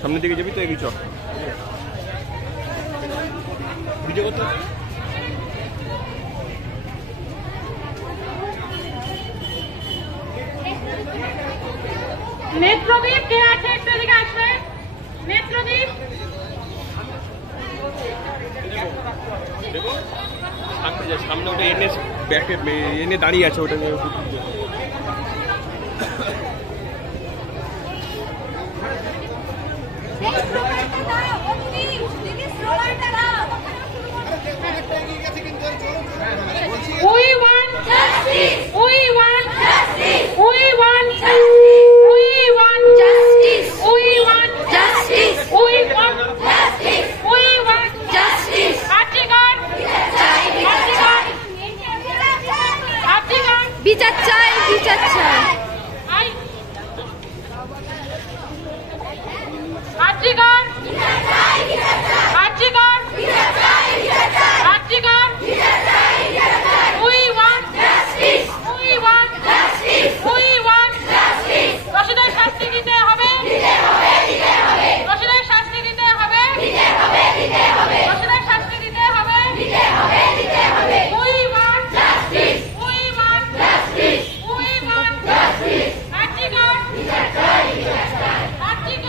সামনের দিকে যাবি তো এগিয়ে চল ভিডিও করতে নেত্রদীপ কে আছে একটু এদিকে আসবে নেত্রদীপ দেখো সামনে ওটা এনে ব্যাকে এনে দাঁড়িয়ে আছে ওটা We want justice. We want justice. We want justice. We want justice. We want justice. We want justice. We want justice. Article. Article. Article. বিচার চাই বিচার চাই